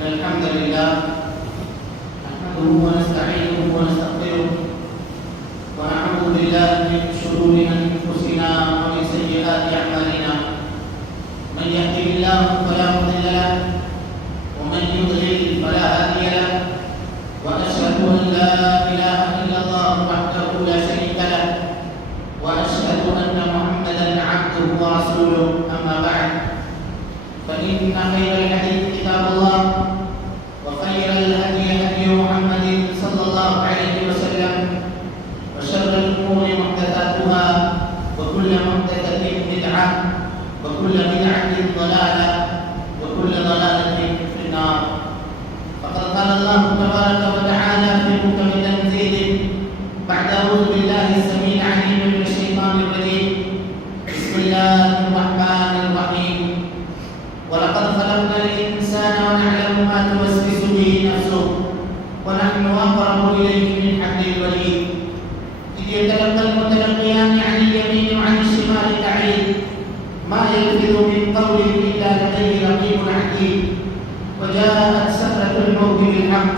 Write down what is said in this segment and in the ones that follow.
إن الحمد لله نحمده ونستعينه ونستغفره ونعوذ بالله من شرور أنفسنا ومن سيئات أعمالنا من يهده الله فلا مضل له ومن يضلل فلا هادي له وأشهد أن لا إله إلا الله وحده لا شريك له وأشهد أن محمدا عبده ورسوله أما بعد فإن خير الحديث كتاب الله وخير الهدي هدي محمد صلى الله عليه وسلم وشر الأمور محدثاتها وكل محدثة بدعة وكل بدعة ضلالة وكل ضلالة في النار. فقد قال الله تبارك وتعالى في محكم تنزيله بعد أعوذ بالله السميع العليم من الشيطان الرجيم بسم الله الرحمن الرحيم ولقد خلقنا الإنسان ونعلم ما توسوس به نفسه ونحن أقرب إليه من حبل الوريد إذ يتلقى المتلقيان عن اليمين وعن الشمال قعيد ما يلفظ من قول إلا لديه رقيب عتيد وجاءت سكرة الموت بالحق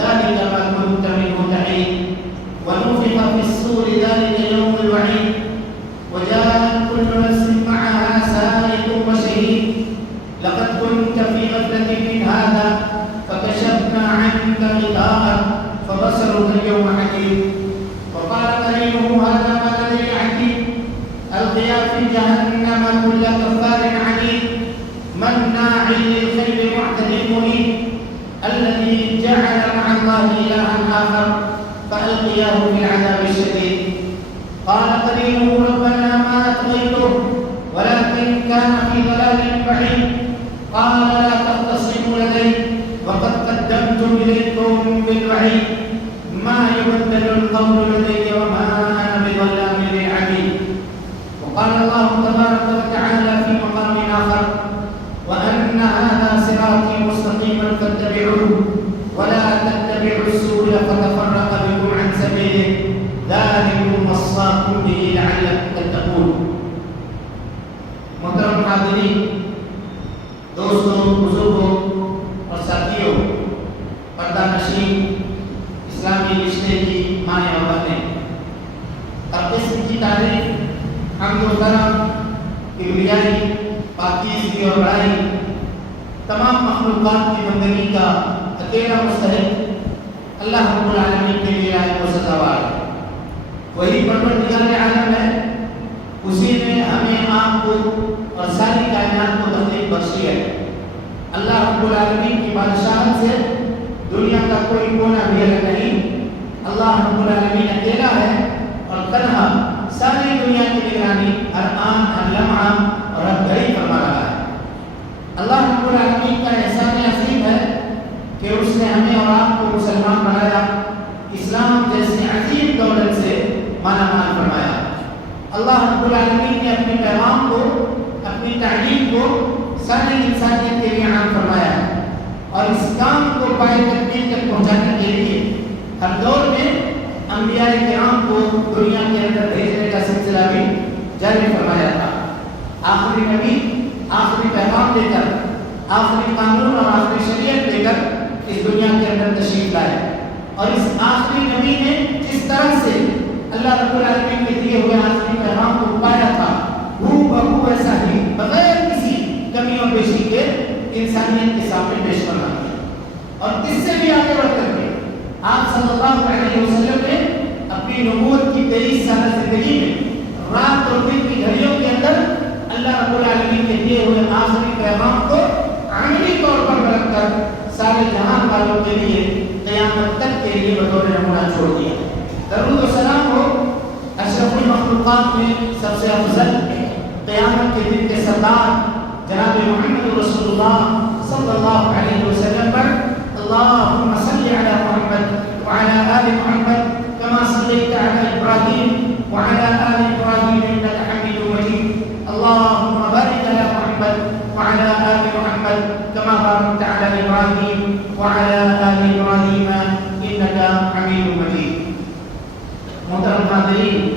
ذلك ما كنت منه تحيد ونفخ في الصور ذلك يوم الوعيد وجاءت كل نفس معها سائق وشهيد لقد كنت في غفلة من هذا فكشفنا عنك غطاءك فبصرك اليوم حديد وقال قرينه هذا ما لدي عتيد ألقيا في جهنم كل كفار عنيد مناع للخير معتد مريب الذي جعل مع الله إلها آخر فألقياه في العذاب الشديد قال قرينه ربنا ما أطغيته ولكن كان في ضلال بعيد قال لا تختصموا لدي وقد قدمت إليكم بالوعيد ما يبدل القول لدي وما أنا بظلام للعبيد وقال الله تبارك وتعالى في مقام آخر وأن هذا صراطي مستقيما فاتبعوه ولا تتبعوا السبل فتفرق بكم عن سبيله ذلكم وصاكم به لعلكم تتقون. محترم حاضرین، دوستوں، بزرگوں اور ساتھیوں، پردہ نشین اسلامی رشتے کی مائیں اور بہنیں، ہر قسم کی تعریف، حمد و کرم، کبریائی، پاکیزگی اور بڑائی تمام مخلوقات کی بندگی کا اکیلا مستحق اللہ رب العالمین کے لیے لائق و سزاوار ہے۔ وہی پروردگار عالم ہے، اسی نے ہمیں آپ کو اور ساری کائنات کو تخلیق بخشی ہے۔ اللہ رب العالمین کی بادشاہت سے دنیا کا کوئی کونا بھی الگ نہیں۔ اللہ رب العالمین اکیلا ہے اور تنہا ساری دنیا کی نگرانی ہر آن، ہر لمحہ اور ہر گھڑی فرما رہا ہے۔ اللہ رب العالمین کا احسان عظیم ہے کہ اس نے ہمیں اور آپ کو مسلمان بنایا، اسلام جیسے عظیم دولت سے مالا مال فرمایا۔ اللہ رب العالمین نے اپنے پیغام کو، اپنی تعلیم کو ساری انسانیت کے لیے عام فرمایا ہے اور اس کام کو پائے تکمیل تک پہنچانے کے لیے ہر دور میں انبیاء کرام کو دنیا کے اندر بھیجنے کا سلسلہ بھی جاری فرمایا تھا۔ آخری نبی آخری پیغام دے کر، آخری قانون اور آخری شریعت لے کر اس دنیا کے اندر تشریف لائے اور اس آخری نبی نے جس طرح سے اللہ رب العالمین کے دیے ہوئے آخری پیغام کو پایا تھا، ہو بہو ایسا ہی بغیر کسی کمی اور بیشی کے انسانیت کے سامنے پیش کرنا ہے۔ اور اس سے بھی آگے بڑھ کر کے آپ صلی اللہ علیہ وسلم نے اپنی نبوت کی 23 سالہ زندگی میں رات اور دن کی گھڑیوں کے اندر اللہ رب العالمین کے دیے ہوئے آخری پیغام کو عملی طور پر رکھ کر سارے جہان والوں کے لیے قیامت تک کے لیے بطور نمونہ چھوڑ دیا۔ درود و سلام ہو اشرف المخلوقات میں سب سے افضل، قیامت کے دن کے سردار جناب محمد رسول اللہ صلی اللہ علیہ وسلم پر۔ اللہم صلی علی محمد وعلی آل محمد کما صلیت علی ابراہیم وعلی آل ابراہیم انک حمید مجید۔ اللہم بارک علی محمد وعلی آل محمد کما بارکت علی ابراہیم وعلی آل ابراہیم انک حمید مجید۔ محترم حاضرین،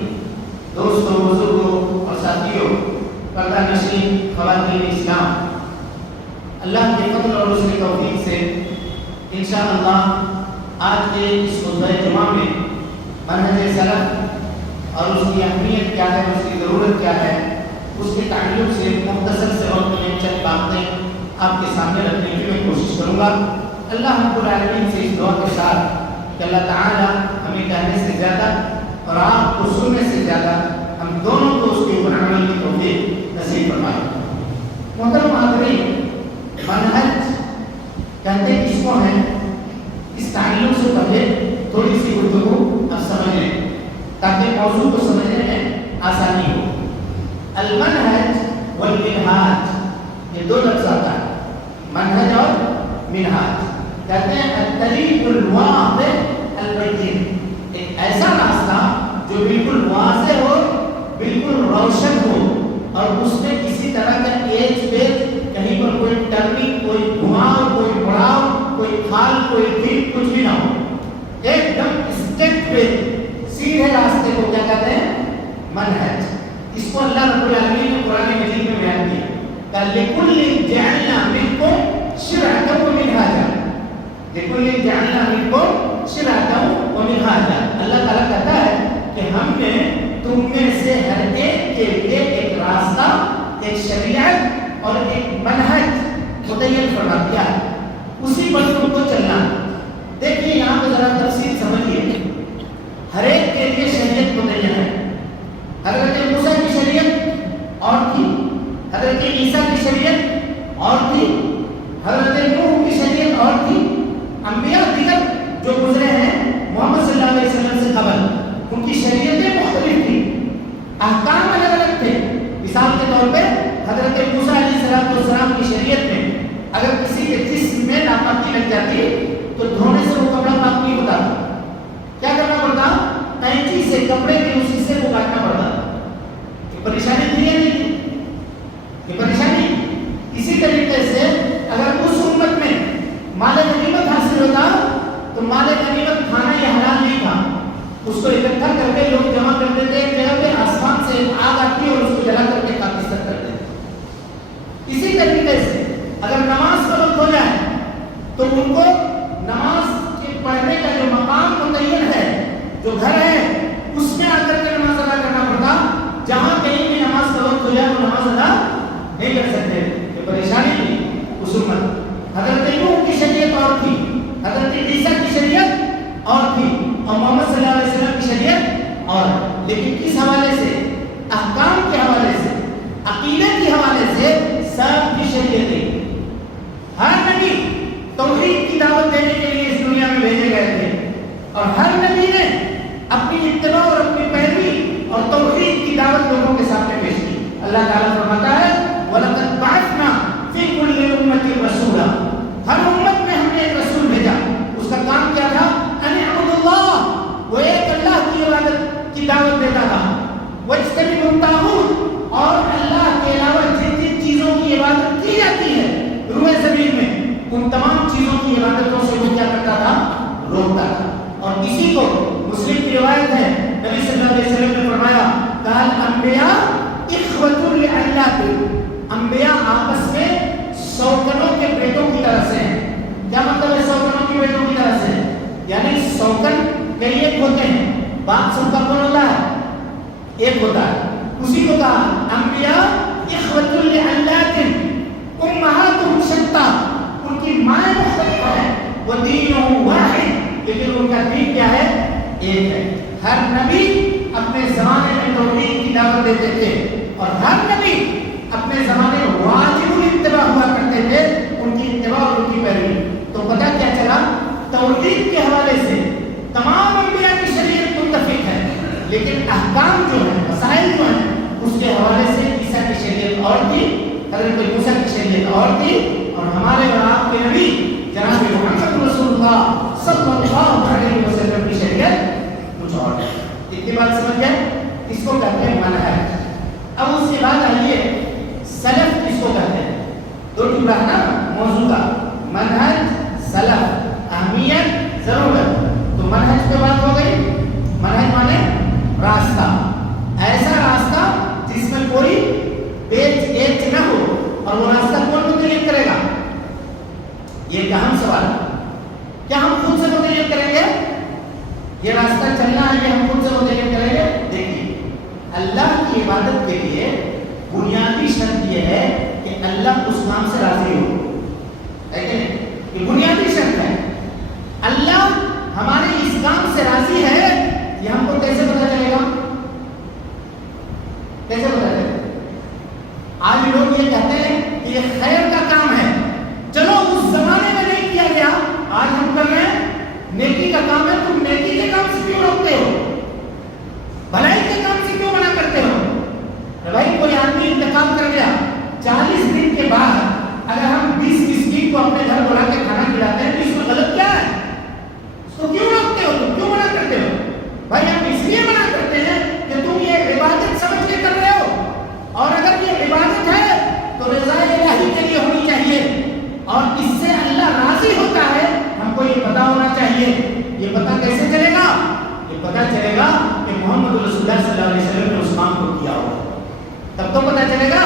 دوستوں، بزرگوں اور ساتھیوں، پردہ نشین خواتین اسلام، اللہ کے فضل اور اس کے توفیق سے انشاءاللہ آج کے اس خطبہ جمعہ میں منہج سلف اور اس کی اہمیت کیا ہے، اس کی ضرورت کیا ہے، اس کے تعلق سے مختصر سے وقت میں چند باتیں آپ کے سامنے رکھنے کی میں کوشش کروں گا۔ اللہ رب العالمین سے اس دعا کے ساتھ کہ اللہ تعالیٰ ہمیں کہنے سے زیادہ اور آپ کو سننے سے زیادہ ہم دونوں کو اس کے اوپر عمل کی توفیق نصیب فرمائے۔ محترم حاضرین، منہج کہتے کس کو ہے، اس تعلق سے پہلے تھوڑی سی گفتگو اب سمجھ لیں تاکہ موضوع کو سمجھنے میں آسانی ہو۔ المنہج والمنہاج، یہ دو لفظ آتا ہے، منہج اور منہاج۔ کہتے ہیں الطریق الواضح البین، ایک ایسا راستہ جو بالکل واضح ہو، بالکل روشن ہو، اور اس میں کسی طرح کا ایج پیج، کہیں پر کوئی ٹرننگ، کوئی گھماؤ، کوئی بڑھاؤ، کوئی کھال، کوئی دل، کچھ بھی نہ ہو، ایک دم اسٹیٹ پہ سیدھے راستے کو کیا کہتے ہیں، منہج۔ اس کو اللہ رب العالمین نے قرآن مجید میں بیان کیا کہ لِكُلٍّ جَعَلْنَا مِنْكُمْ شِرْعَةً وَمِنْهَاجًا، لِكُلٍّ جَعَلْنَا مِنْكُمْ شِرْعَةً وَمِنْهَاجًا۔ اللہ تعالیٰ کہتا ہے کہ ہم نے تم میں سے ہر ایک کے لیے ایک راستہ، ایک شریعت اور ایک منہج متعین فرما دیا ہے، اسی پر تم کو چلنا۔ دیکھیے یہاں پہ ذرا تفصیل سمجھیے، ہر ایک کے لیے شریعت متعین ہے۔ حضرت موسیٰ کی شریعت اور تھی، حضرت عیسیٰ کی شریعت اور تھی، حضرت نوح کی شریعت اور تھی، انبیاء دیگر جو گزرے ہیں محمد صلی اللہ علیہ وسلم سے قبل، ان کی شریعتیں مختلف تھیں، احکام الگ الگ تھے۔ مثال کے طور پہ حضرت موسیٰ علیہ السلام کی شریعت میں اگر کسی کے جسم میں ناپاکی لگ جاتی تو دھونے سے وہ کپڑا پاک نہیں ہوتا، کیا کرنا پڑتا، قینچی سے کپڑے کے اسی سے وہ کاٹنا پڑتا۔ یہ پریشانی تھی یا نہیں تھی؟ یہ پریشانی۔ اسی طریقے سے اگر اس امت میں مال غنیمت حاصل ہوتا تو مال غنیمت کھانا یہ حلال نہیں تھا، اس کو اکٹھا کر کے لوگ جمع کرتے تھے ایک جگہ پہ، آسمان سے آگ آتی اور اس کو جلا کر کے پاکستان کرتے تھے۔ اسی طریقے سے اگر نماز کا وقت ہو جائے تو ان کو نماز کے پڑھنے کا جو مقام متعین ہے، جو گھر ہے، اس میں آ کر کے نماز ادا کرنا پڑتا۔ جہاں کہیں بھی نماز کا وقت ہو جائے وہ نماز ادا نہیں کر سکتے، یہ پریشانی تھی اس امت۔ حضرت نوح کی شریعت اور تھی، حضرت عیسیٰ کی شریعت اور تھی، اور محمد صلی اللہ علیہ وسلم کی شریعت اور، لیکن کس حوالے سے، احکام کے حوالے سے، عقیدے کے حوالے سے سب کی شریعتیں۔ ہر نبی توحید کی دعوت دینے کے لیے اس دنیا میں بھیجے گئے تھے، اور ہر نبی نے اپنی اتباع اور اپنی پیروی اور توحید کی دعوت لوگوں کے سامنے پیش کی۔ اللہ تعالیٰ فرماتا ہے وَلَقَدْ بَعَثْنَا فِي كُلِّ أُمَّةٍ رَسُولًا، ہر امت میں ہم نے ایک رسول بھیجا، اس کا کام کیا تھا، أَنِ اعْبُدُوا اللَّهَ، وہ ایک اللہ کی عبادت کی دعوت دیتا تھا، وَاجْتَنِبُوا الطَّاغُوتَ، اور اللہ کے علاوہ جن جن چیزوں کی عبادت کی جاتی ہے روئے زمین میں، ان تمام چیزوں کی عبادتوں سے وہ کیا کرتا تھا، روکتا تھا۔ اور اسی کو مسلم کی روایت ہے، نبی صلی اللہ علیہ وسلم نے فرمایا قال انبیاء اخوۃ لعلات، انبیاء آپس میں سوکنوں کے بیٹوں کی طرح سے ہیں۔ کیا مطلب ہے سوکنوں کے بیٹوں کی طرح سے؟ یعنی سوکن کئی ایک ہوتے ہیں، باپ سب کا کون ہوتا ہے، ایک ہوتا ہے، اسی کو کہا انبیاء اخوۃ لعلات امہاتہم شتیٰ، ان کی مائیں مختلف ہیں، ودینہم واحد، لیکن ان کا دین کیا ہے، ایک ہے۔ ہر نبی اپنے زمانے میں توحید کی دعوت دیتے تھے، اور ہر نبی اپنے زمانے میں واجب الاتباع ہوا کرتے تھے، ان کی اتباع اور ان کی پیروی۔ تو پتہ کیا چلا، توحید کے حوالے سے تمام انبیاء کی شریعت متفق ہے، لیکن احکام جو ہیں، مسائل جو ہیں، اس کے حوالے سے عیسیٰ کی شریعت اور تھی، حضرت موسیٰ کی شریعت اور تھی، اور ہمارے اور آپ کے نبی جناب محمد رسول اللہ صلی اللہ علیہ وسلم کی شریعت کچھ اور ہے۔ اتنی بات سمجھ گئے؟ اس کو کہتے ہیں منہج۔ اب اس کے بعد آئیے سلف کس کو کہتے ہیں، دو ٹکڑا ہے نا موضوع کا، منہج، سلف، اہمیت، ضرورت۔ تو منہج کی بات ہو گئی، منہج مانے راستہ، ایسا راستہ جس میں کوئی بیچ ایچ نہ ہو، اور وہ راستہ کون متعین کرے گا، یہ ایک اہم سوال ہے. کیا ہم خود سے متعین کریں گے یہ راستہ چلنا ہے؟ یہ ہم خود سے متعین کریں گے؟ دیکھیے اللہ کی عبادت کے لیے بنیادی شرط یہ ہے کہ اللہ اس کام سے راضی ہو. ہے کہ نہیں؟ یہ بنیادی شرط ہے. اللہ ہمارے اس کام سے راضی ہے یہ ہم کو کیسے پتا چلے گا؟ کیسے پتا چلے گا؟ آج لوگ یہ کہتے ہیں کہ یہ خیر کا کام ہے. چلو اس زمانے میں نہیں کیا گیا, آج ہم کر رہے ہیں. نیکی کا کام ہے, تم نیکی کے کام سے کیوں روکتے ہو؟ بھلائی کے کام سے کیوں منع کرتے ہو؟ بھائی کوئی آدمی انتقال کر گیا, 40 دن کے بعد اگر ہم 20 مسکین کو اپنے گھر بلا کے کھانا کھلاتے ہیں تو اس میں غلط کیا ہے؟ اس کو کیوں روکتے ہو؟ تم کیوں منع کرتے ہو؟ بھائی ہم اس لیے منع کرتے ہیں کہ تم یہ عبادت سمجھ کے کر رہے ہو, اور اگر یہ عبادت ہے تو رضا الہی کے لیے ہونی چاہیے, اور اس سے اللہ راضی ہوتا ہے. ہم کو یہ پتا ہونا چاہیے. یہ پتا کیسے چلے گا؟ یہ پتا چلے گا کہ محمد رسول اللہ صلی اللہ علیہ وسلم نے اس کام کو کیا ہو, تب تو پتا چلے گا.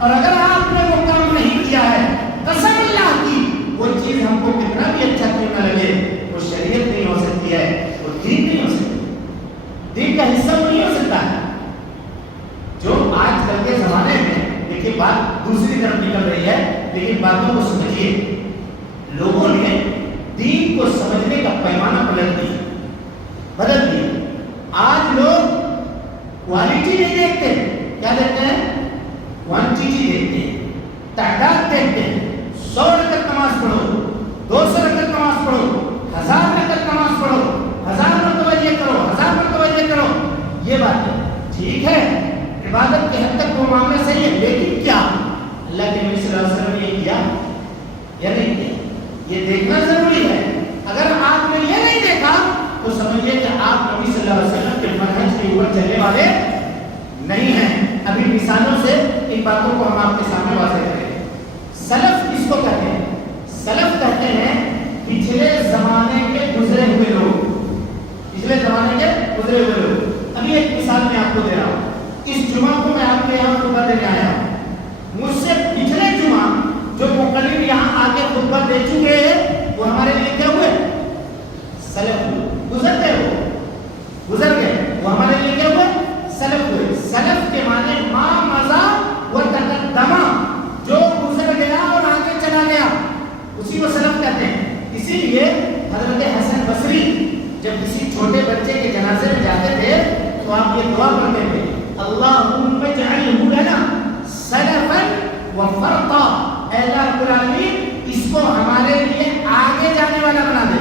اور اگر آپ نے وہ کام نہیں کیا ہے, قسم اللہ کی وہ چیز ہم کو کتنا بھی اچھا کیوں نہ لگے, وہ شریعت نہیں ہو سکتی ہے, وہ دین نہیں ہو سکتی, دین کا حصہ وہ نہیں ہو سکتا ہے. جو آج کل کے زمانے میں دیکھیے بات دوسری طرف نکل رہی ہے, لیکن باتوں کو سمجھیے. لوگوں نے دین کو سمجھنے کا پیمانہ پلٹ دیا, بدل دیا. آج لوگ کوالٹی نہیں دیکھتے, کیا دیکھتے ہیں؟ کوانٹیٹی دیکھتے ہیں, تعداد دیکھتے ہیں. 100 رکعت نماز پڑھو, 200 رکعت نماز پڑھو, 1000 رکعت نماز پڑھو, 1000 مرتبہ یہ کرو, 1000 مرتبہ یہ کرو. یہ بات ہے ٹھیک ہے, عبادت کے حد تک وہ معاملہ صحیح ہے, لیکن کیا اللہ کے نبی صلی اللہ علیہ وسلم نے یہ کیا یا نہیں کیا؟ یہ دیکھنا ضروری ہے. اگر آپ نے یہ نہیں دیکھا تو سمجھیے کہ آپ نبی صلی اللہ علیہ وسلم کے منہج کے اوپر چلنے والے نہیں ہیں. ابھی مثالوں سے ان باتوں کو ہم آپ کے سامنے واضح کریں. سلف کس کو کہتے ہیں؟ سلف کہتے ہیں پچھلے زمانے کے گزرے ہوئے لوگ, پچھلے زمانے کے گزرے ہوئے لوگ. ابھی ایک مثال میں آپ کو دے رہا ہوں. اس جمعہ کو میں آپ کے یہاں خطبہ دینے آیا ہوں. مجھ سے پچھلے جمعہ جو مقرر یہاں آ کے خطبہ دے چکے ہیں وہ ہمارے لیے کیا ہوئے؟ سلف ہوئے. گزرتے ہو, گزر گئے, وہ ہمارے لیے کیا ہوئے؟ سلف ہوئے. سلف کے معنی ما مضى وتقدم, جو گزر گیا اور آگے چلا گیا, اسی کو سلف کہتے ہیں. اسی لیے حضرت حسن بصری جب کسی چھوٹے بچے کے جنازے میں جاتے تھے تو آپ یہ دعا پڑھتے تھے, اللہم اجعلہ لنا سلفا وفرطا, اے اللہ رب العالمین اس کو ہمارے لیے آگے جانے والا بنا دے,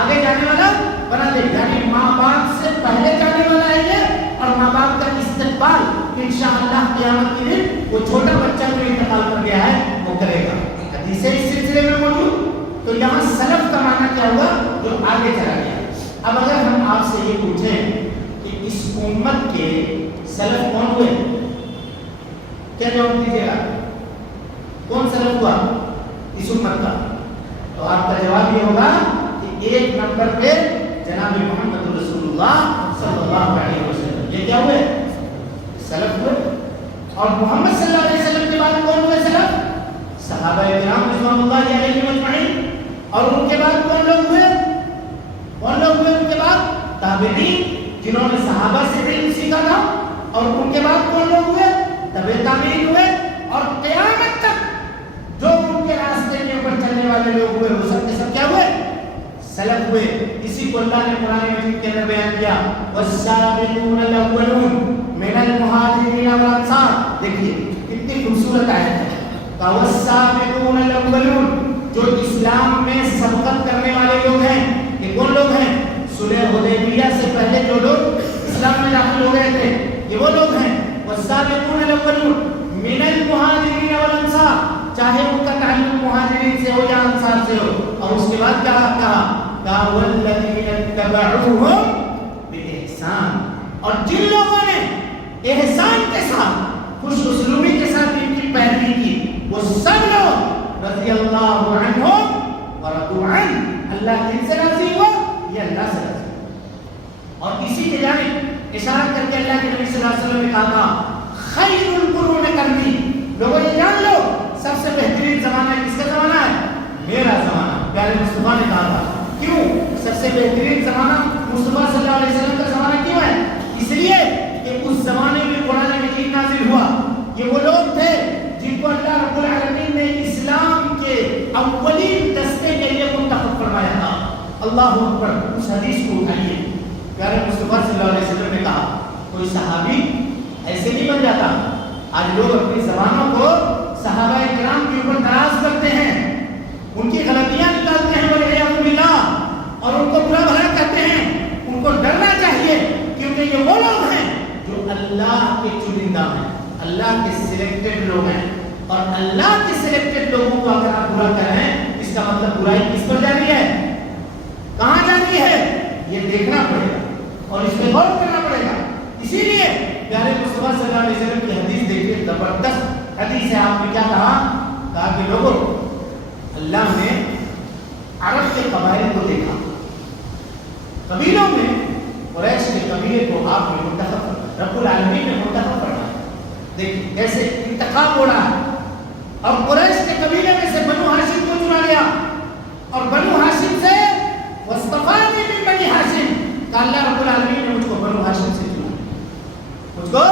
آگے جانے والا بنا دے. یعنی ماں باپ سے پہلے جانے والا ہے یہ, اور ماں باپ کا استقبال انشاءاللہ قیامت کے دن وہ چھوٹا بچہ جو انتقال کر گیا ہے وہ کرے گا. حدیثیں اس سلسلے میں موجود. تو یہاں سلف کا معنی کیا ہوا؟ جو آگے چلا گیا. اب اگر ہم آپ سے یہ پوچھیں کہ اس امت کے سلف کون ہوئے, کیا جواب دیجیے گا؟ کون سلف ہوا اس امت کا؟ تو آپ کا جواب یہ ہوگا کہ 1 نمبر پہ جناب محمد رسول اللہ صلی اللہ علیہ وسلم. یہ کیا ہوئے؟ سلف ہوئے. اور محمد صلی اللہ علیہ وسلم کے بعد کون ہوئے سلف؟ صحابہ کرام رضوان اللہ علیہم اجمعین. اور ان کے بعد کون لوگ ہوئے؟ کون لوگ ہوئے ان کے بعد؟ تابعین, جنہوں نے صحابہ سے علم سیکھا تھا. اور ان کے بعد کون لوگ ہوئے؟ تابع تابعین ہوئے. اور قیامت تک جو ان کے راستے کے اوپر چلنے والے لوگ ہوئے وہ سب کے سب کیا ہوئے؟ سلف ہوئے. اسی کو اللہ نے قرآن مجید کے اندر بیان کیا, والسابقون الاولون من المہاجرین والانصار. دیکھیے کتنی خوبصورت آیت ہے. والسابقون الاولون, جو اسلام میں سبقت کرنے والے لوگ ہیں. یہ کون لوگ ہیں؟ صلح حدیبیہ سے پہلے جو لوگ اسلام میں داخل ہو گئے تھے یہ وہ لوگ ہیں. والسابقون الاولون من المہاجرین والانصار, چاہے ان کا تعلق مہاجرین سے ہو یا انصار سے ہو. اور اس کے بعد کیا کہا؟ والذین اتبعوہم بإحسان, اور جن لوگوں نے احسان کے ساتھ خوش اسلوبی کے ساتھ ان کی پیروی کی وہ سب لوگ رضی اللہ عنہم ورضوا عنہ, اللہ جن سے راضی ہوا یہ اللہ سے راضی. اور اسی کی جانب اشارہ کر کے اللہ کے نبی صلی اللہ علیہ وسلم نے کہا تھا خیر القرون قرنی. لوگوں یہ جان لو سب سے بہترین زمانہ کس کا زمانہ ہے؟ میرا زمانہ. سب سے بہترین زمانہ مصطفیٰ صلی اللہ علیہ وسلم کا زمانہ کیوں ہے؟ اس لیے کہ اس زمانے میں قرآن مجید نازل ہوا. یہ وہ لوگ تھے جن کو اللہ رب العالمین نے اسلام کے اولین دستے کے لیے منتخب فرمایا تھا. اللہ اکبر. اس حدیث کو اٹھائیے. پیارے مصطفیٰ صلی اللہ علیہ وسلم نے کہا کوئی صحابی ایسے نہیں بن جاتا. آج لوگ اپنی زبانوں کو صحابہ کرام کے اوپر ناراض کرتے ہیں, ان کی غلطیاں نکالتے ہیں والعیاذ باللہ, اور ان کو برا بھلا کہتے ہیں. ان کو ڈرنا چاہیے کیونکہ یہ وہ لوگ ہیں جو اللہ کے چنندہ ہیں, اللہ کے سلیکٹڈ لوگ ہیں. اور اللہ کے سلیکٹڈ لوگوں کو اگر آپ برا کر رہے ہیں, اس کا مطلب برائی کس پر جا رہی ہے, کہاں جا رہی ہے, یہ دیکھنا پڑے گا اور اس پہ غور کرنا پڑے گا. اسی لیے پیارے مصطفیٰ صلی اللہ علیہ وسلم کی حدیث دیکھیے, زبردست حدیث ہے. آپ نے کیا کہا کہ لوگوں, اللہ نے عرب کے قبائل کو دیکھا, قبیلوں میں قریش کے قبیلے کو آپ نے منتخب فرمایا, رب العالمین نے منتخب فرمایا. دیکھیں کیسے انتخاب ہو رہا ہے. اور قریش کے قبیلے میں سے بنو ہاشم کو چنا گیا, اور بنو ہاشم سے وَاصْطَفَانِي مِن بَنِي ہاشم, کہ اللہ رب العالمین نے مجھ کو بنو ہاشم سے چنا, مجھ کو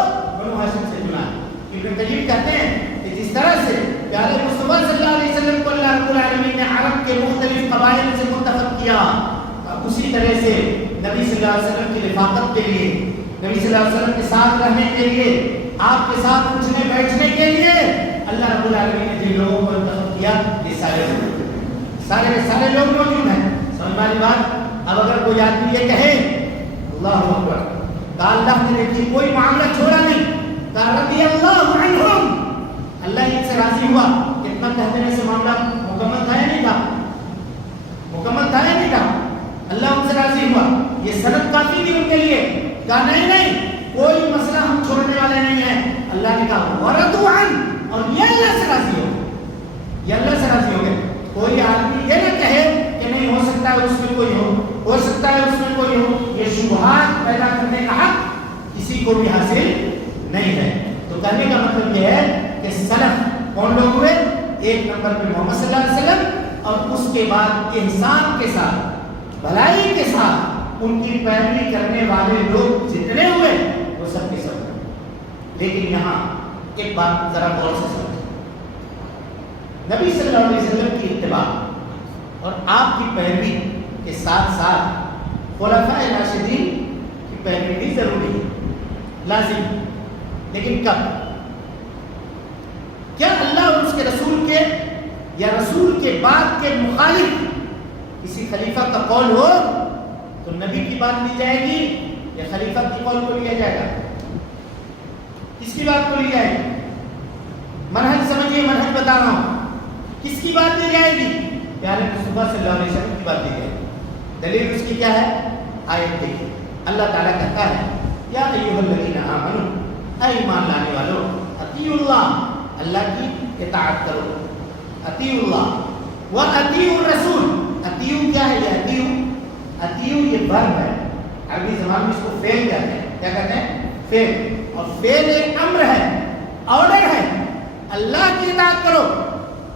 بنو ہاشم سے چنا. ابن قیم کہتے ہیں کہ جس طرح سے پیارے مصطفیٰ صلی اللہ علیہ وسلم کو اللہ رب العالمین نے عرب کے مختلف قبائل سے منتخب کیا, اسی طرح سے نبی صلی اللہ علیہ وسلم کی رفاقت کے لیے, نبی صلی اللہ علیہ وسلم کے ساتھ رہنے کے لیے, آپ کے ساتھ اٹھنے بیٹھنے کے لیے اللہ رب العالمین نے جن لوگوں کو منتخب کیا, یہ سارے لوگ موجود ہیں. سمجھ میں آئی بات؟ اب اگر کوئی آدمی یہ کہے اللہ اکبر, کہا اللہ نے دیکھی کوئی معاملہ چھوڑا نہیں, کہا رضی اللہ عنہم, اللہ ان سے راضی ہوا, اتنا کہہ دینے سے معاملہ مکمل تھا یا نہیں تھا, مکمل تھا یا نہیں تھا, اللہ ان سے راضی ہوا, یہ سند کافی تھی ان کے لیے. کہا نہیں کوئی مسئلہ ہم چھوڑنے والے نہیں ہیں. اللہ نے کہا وَرَضُوا عَنْهُ, اور یہ اللہ سے راضی ہو, یہ اللہ سے راضی ہو گئے. کوئی آدمی یہ نہ کہے کہ نہیں ہو سکتا ہے اس میں کوئی ہو سکتا ہے اس میں کوئی ہو, یہ شبہات پیدا کرنے کا حق کسی کو بھی حاصل نہیں ہے. تو کہنے کا مطلب یہ ہے کہ سلف کون لوگ ہوئے, ایک نمبر پہ محمد صلی اللہ علیہ وسلم, اور اس کے بعد احسان کے ساتھ بھلائی کے ساتھ ان کی پیروی کرنے والے لوگ جتنے ہوئے وہ سب کے سب. لیکن یہاں ایک بات ذرا غور سے سمجھیں, نبی صلی اللہ علیہ وسلم کی اتباع اور آپ کی پیروی کے ساتھ ساتھ خلفاء راشدین کی پیروی بھی ضروری ہے, لازم. لیکن کب, کیا اللہ اور اس کے رسول کے یا رسول کے بعد کے مخالف کسی خلیفہ کا قول ہو تو نبی کی بات لی جائے گی یا خلیفہ کی قول کو لیا جائے گا, کس کی بات کو لی جائے گی؟ منہج سمجھیے, منہج بتا رہا ہوں, کس کی بات لی جائے گی؟ پیارے مصطفیٰ صلی اللہ علیہ وسلم کی بات لی جائے گی. دلیل اس کی کیا ہے؟ آیت دیکھیے, اللہ تعالیٰ کہتا ہے یا ایھا الذین آمنوا, اے ایمان لانے والوں, اطیعوا اللہ, اللہ کی اطاعت کرو, اطیعوا اللہ و اطیعوا الرسول. اطیعوا کیا ہے؟ یہ اطیعوا یہ ورب ہے, عربی زبان میں اس کو فعل کہتے ہیں. کیا کہتے ہیں؟ فعل. اور فعل ایک امر ہے, آرڈر ہے, اللہ کی اطاعت کرو.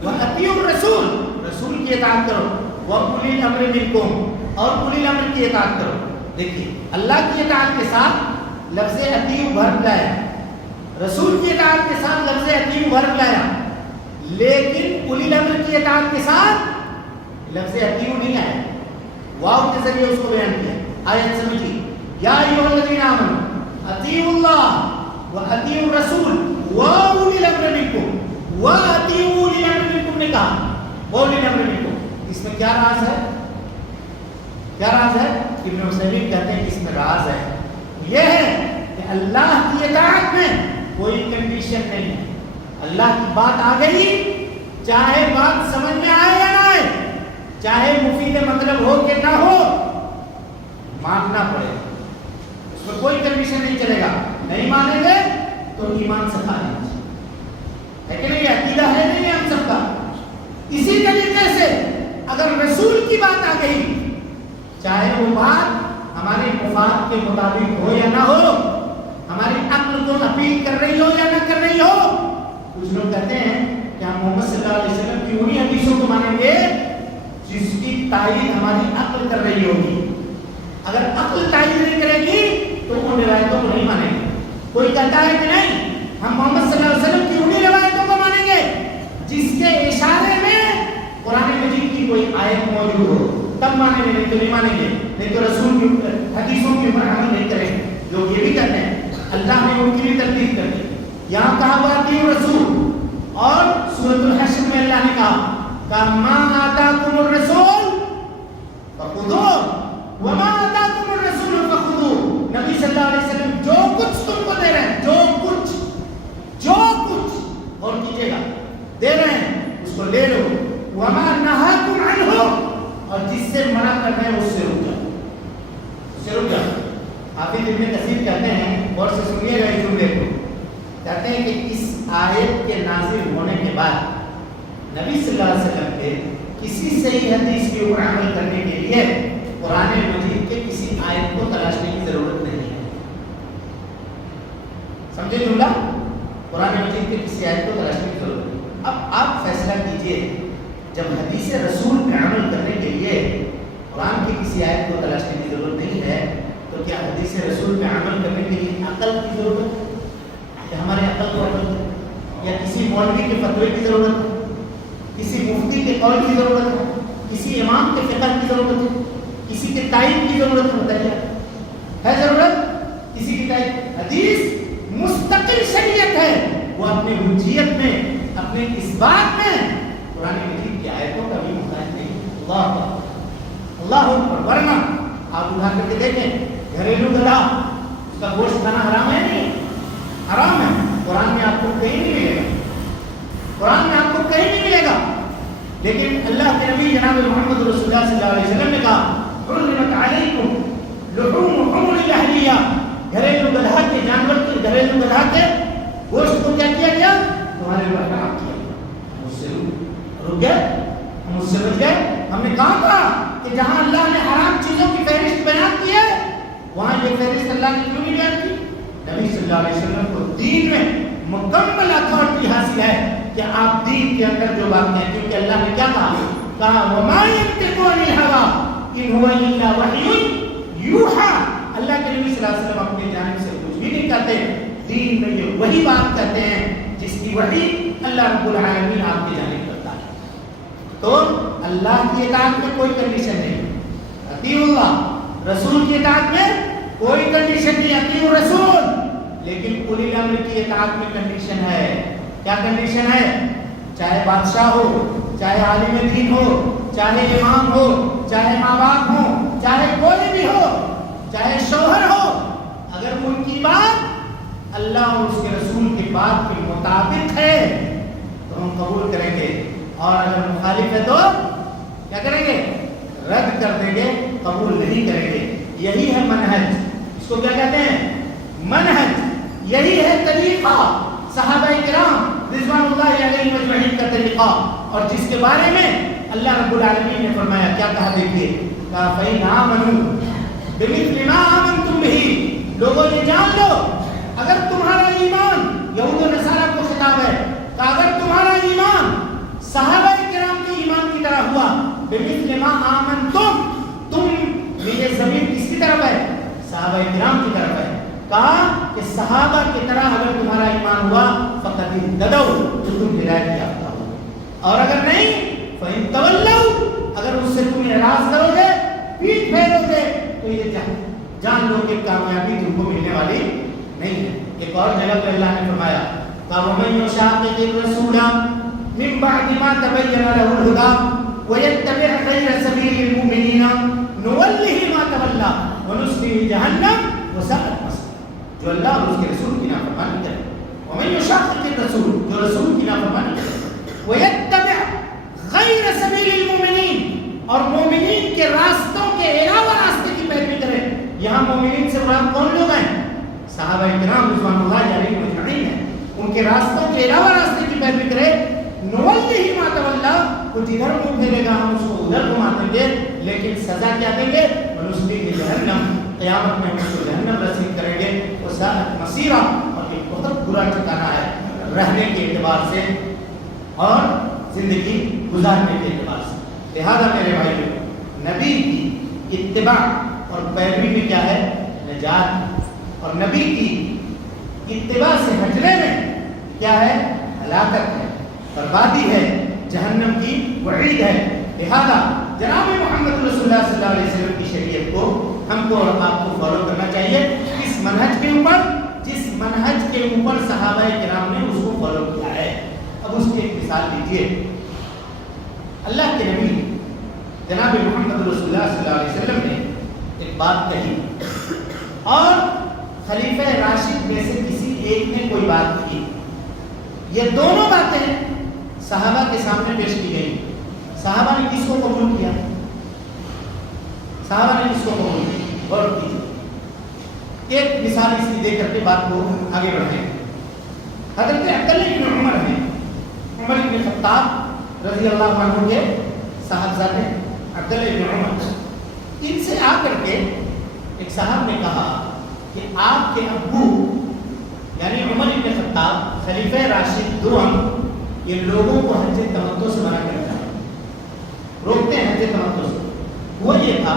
وَأَطِيعُوا الرَّسُولَ, رسول کی اطاعت کرو. وَأُولِي الْأَمْرِ مِنْكُمْ, اور اولی الامر کی اطاعت کرو. دیکھیے اللہ کی اطاعت کے ساتھ لفظ اطیعوا بھرب لایا, رسول کی اطاعت کے ساتھ لفظ اطیعوا بھرب لایا, لیکن اولی الامر کی اطاعت کے ساتھ لفظ اطیعوا نہیں آیا, واو کے ذریعے اس کو بیان کیا. آیت سمجھیے, یا ایھا الذین آمنوا اطیعوا اللہ واطیعوا الرسول واولی الامر منکم, واطیعوا اولی الامر منکم نے کہا, واولی الامر منکم. اس میں کیا راز ہے؟ کیا راز ہے؟ ابن عثیمین کہتے ہیں اس میں راز ہے, یہ ہے کہ اللہ کی اطاعت میں کوئی کنڈیشن نہیں ہے. اللہ کی بات آ گئی, چاہے بات سمجھ میں آئے یا نہ آئے, چاہے مفید مطلب ہو کہ نہ ہو, ماننا پڑے گا. اس میں کوئی کنڈیشن نہیں چلے گا. نہیں مانیں گے تو ایمان سے خارج ہے کہ نہیں, عقیدہ ہے نہیں ہم سب کا. اسی طریقے سے اگر رسول کی بات آ گئی, چاہے وہ بات ہمارے مفاد کے مطابق ہو یا نہ ہو, ہماری عقل کو اپیل کر رہی ہو یا نہ کر رہی ہو. کچھ لوگ کہتے ہیں کہ ہم محمد صلی اللہ علیہ وسلم کی انہی حدیثوں کو مانیں گے جس کی تائید ہماری عقل کر رہی ہوگی. اگر عقل تائید نہیں کرے گی تو ان روایتوں کو نہیں مانیں گے. کوئی کہتا ہے کہ نہیں ہم محمد صلی اللہ علیہ وسلم کی انہی روایتوں کو مانیں گے جس کے اشارے میں قرآن مجید کی کوئی آیت موجود ہو, تب مانیں گے, نہیں تو نہیں مانیں گے, نہیں تو رسول کی حدیثوں کے اوپر عمل نہیں کریں گے. لوگ یہ بھی کرتے ہیں, اللہ نے ان کی بھی تردید کر دی. یہاں کہا ہوا اطیعوا الرسول, اور سورۃ الحشر میں اللہ نے کہا ما آتاکم الرسول فخذوہ وما آتاکم الرسول فخذوہ. نبی صلی اللہ علیہ وسلم جو کچھ تم کو دے رہے ہیں, جو کچھ اور کیجیے گا, دے رہے ہیں اس کو لے لو. وما نہاکم عنہ, اور جس سے منع کر رہے ہیں اس سے رک جاؤ. حافظ ابن کثیر کہتے ہیں, اور سے سنیے گا اس جملے کو, کہتے ہیں کہ اس آیت کے نازل ہونے کے بعد نبی صلی اللہ علیہ وسلم کے کسی صحیح حدیث کے اوپر عمل کرنے کے لیے قرآن مجید کے کسی آیت کو تلاشنے کی ضرورت نہیں ہے. سمجھے جملہ؟ قرآن مجید کے کسی آیت کو تلاشنے کی ضرورت نہیں. اب آپ فیصلہ کیجئے, جب حدیث رسول پہ عمل کرنے کے لیے قرآن کی کسی آیت کو تلاشنے کی ضرورت نہیں ہے, تو کیا حدیث رسول پہ عمل کرنے کے لیے عقل کی ضرورت ہے؟ کہ ہمارے عقل کو عقل ہے, یا کسی مولوی کے فتوے کی ضرورت ہے, کسی مفتی کے قول کی ضرورت ہے, کسی امام کے فقہ کی ضرورت ہے, کسی کے تائید کی ضرورت ہے؟ بتائیے, ہے ضرورت کسی کی تائید؟ حدیث مستقل شریعت ہے, وہ اپنے حجیت میں, اپنے اس بات میں قرآن مجید کی آیتوں کا بھی محتاج نہیں. اللہ اکبر. ورنہ آپ اٹھا کر کے دیکھیں, گھریلو گدھا, اس کا گوشت کھانا حرام ہے نہیں؟ حرام ہے. قرآن میں آپ کو کہیں نہیں ملے گا, قرآن میں آپ کو کہیں نہیں ملے گا. لیکن اللہ کے نبی جناب محمد رسول اللہ صلی اللہ علیہ وسلم نے کہا حرمت علیکم لحوم حمر الاہلیہ, گھریلو گدھا کے جانور کے, گھریلو گدھا کے گوشت کو کیا کیا گیا؟ تمہارے اوپر حرام کیا. مجھ سے رک گئے, ہم اس سے بچ گئے. ہم نے کہا کہ جہاں اللہ نے حرام چیزوں کی فہرست بیان کی ہے, وہاں یہ فہرست اللہ نے کیوں نہیں بیان کی؟ نبی صلی اللہ علیہ وسلم کو دین میں مکمل اتھارٹی حاصل ہے کہ آپ دین کے اندر جو بات کہیں, کیونکہ اللہ نے کیا کہا وَمَا يَنْطِقُ عَنِ الْهَوَىٰ إِنْ هُوَ إِلَّا وَحْيٌ يُوحَىٰ. اللہ کے نبی صلی اللہ علیہ وسلم اپنی جانب سے کچھ بھی نہیں کہتے, دین میں یہ وہی بات کہتے ہیں جس کی وحی اللہ رب العالمین آپ کی جانب کرتا ہے. تو اللہ کی اطاعت میں کوئی کنڈیشن نہیں, اطیعوا اللہ. رسول کی اطاعت میں کوئی کنڈیشن نہیں, اطیعوا الرسول. لیکن اولی الامر کی اطاعت میں کنڈیشن ہے. کیا کنڈیشن ہے؟ چاہے بادشاہ ہو, چاہے عالم دین ہو, چاہے امام ہو, چاہے ماں باپ ہو, چاہے کوئی بھی ہو, چاہے شوہر ہو, اگر ان کی بات اللہ اور اس کے رسول کی بات کے مطابق ہے تو ہم قبول کریں گے, اور اگر مخالف ہے تو کیا کریں گے؟ رد کر دیں گے, قبول نہیں کریں گے. یہی ہے منہج. اس کو کیا کہتے ہیں؟ منہج. یہی ہے طریقہ صحابہ کرام رضوان اللہ علیہم اجمعین کا طریقہ, اور جس کے بارے میں اللہ رب العالمین نے فرمایا, کیا کہا دیکھیے, کہا فَإِنْ آمَنُوا بِمِثْلِ مَا آمَنْتُمْ بِهِ. لوگوں یہ جان لو, اگر تمہارا ایمان, یہود و نصارہ کو خطاب ہے, کہ اگر تمہارا ایمان صحابہ کرام کے ایمان کی طرح ہوا, بِمِثْلِ مَا آمَنْتُمْ, تم یہ زمین کس کی طرف ہے؟ صحابہ کرام کی طرف ہے. کہا کہ صحابہ کی طرح اگر تمہارا ایمان ہوا فقط اهتدوا, تو تم ہدایت یافتہ ہو. اور اگر نہیں فَإِن تَوَلَّوْا, اگر اس سے تم اعراض کرو گے, پیٹ پھیرو گے, تو یہ جان لو کہ کامیابی تم کو ملنے والی نہیں ہے. ایک اور جگہ پہ اللہ نے فرمایا وَمَن يُشَاقِقِ الرَّسُولَ مِن بَعْدِ مَا تَبَيَّنَ لَهُ الْهُدَىٰ وَيَتَّبِعْ غَيْرَ سَبِيلِ الْمُؤْمِنِينَ نُوَلِّهِ مَا تَوَلَّىٰ وَنُصْلِهِ جَهَنَّمَ وَسَاءَتْ مَصِيرًا. جو اللہ اور اس کے رسول کی نافرمانی کرے, وَمَن يُشَاقِقِ الرَّسُولَ, جو رسول کی نافرمانی کرے, وَيَتَّبِعْ غَيْرَ سَبِيلِ الْمُؤْمِنِينَ, اور مومنین کے راستوں کے علاوہ راستے کی پیروی کرے. یہاں مومنین سے مراد کون لوگ ہیں؟ صحابہ کرام رضوان اللہ علیہم اجمعین ہیں. ان کے راستوں کے علاوہ راستے کی پیروی کرے, نُوَلِّهِ مَا تَوَلَّىٰ, وہ جدھر منہ پھیرے گا ہم اس کو ادھر گھما دیں گے, لیکن سزا کیا دیں گے؟ وَنُصْلِهِ جَهَنَّمَ, قیامت میں ہم اس کو جہنم رسید کریں گے. وَسَاءَتْ مَصِيرًا, اور یہ بہت برا ٹھکانہ ہے رہنے کے اعتبار سے اور زندگی گزارنے کے اعتبار سے. لہذا میرے بھائیو, نبی کی اتباع اور پیروی میں کیا ہے؟ نجات. اور نبی کی اتباع سے ہٹنے میں کیا ہے؟ ہلاکت ہے، بربادی ہے، جہنم کی وعید ہے. لہذا جناب محمد رسول اللہ صلی اللہ علیہ وسلم کی شریعت کو ہم کو اور آپ کو فالو کرنا چاہیے اس منہج کے اوپر جس منہج کے اوپر صحابہ کرام نے اس کو فالو کیا ہے. اب اس کی ایک مثال لیجیے. اللہ کے نبی جناب محمد رسول اللہ صلی اللہ علیہ وسلم نے ایک بات کہی اور خلیفہ راشد میں سے کسی ایک نے کوئی بات کی. یہ دونوں باتیں صحابہ کے سامنے پیش کی گئی. صحابہ نے کس کو قبول کیا؟ صحابہ نے کس کو قبول کیا؟ غور کیجیے. ایک مثال اس کی دے کر کے بات کو آگے بڑھائیں. حضرت عبداللہ بن عمر ہیں، عمر بن خطاب رضی اللہ عنہ کے صاحبزادے عبداللہ بن عمر. ان سے آ کر کے ایک صاحب نے کہا کہ آپ کے ابو یعنی عمر بن خطاب خلیفہ راشد دوم یہ لوگوں کو حج تمتع سے منع کرتا ہے، روکتے ہیں حج تمتع سے. وہ یہ تھا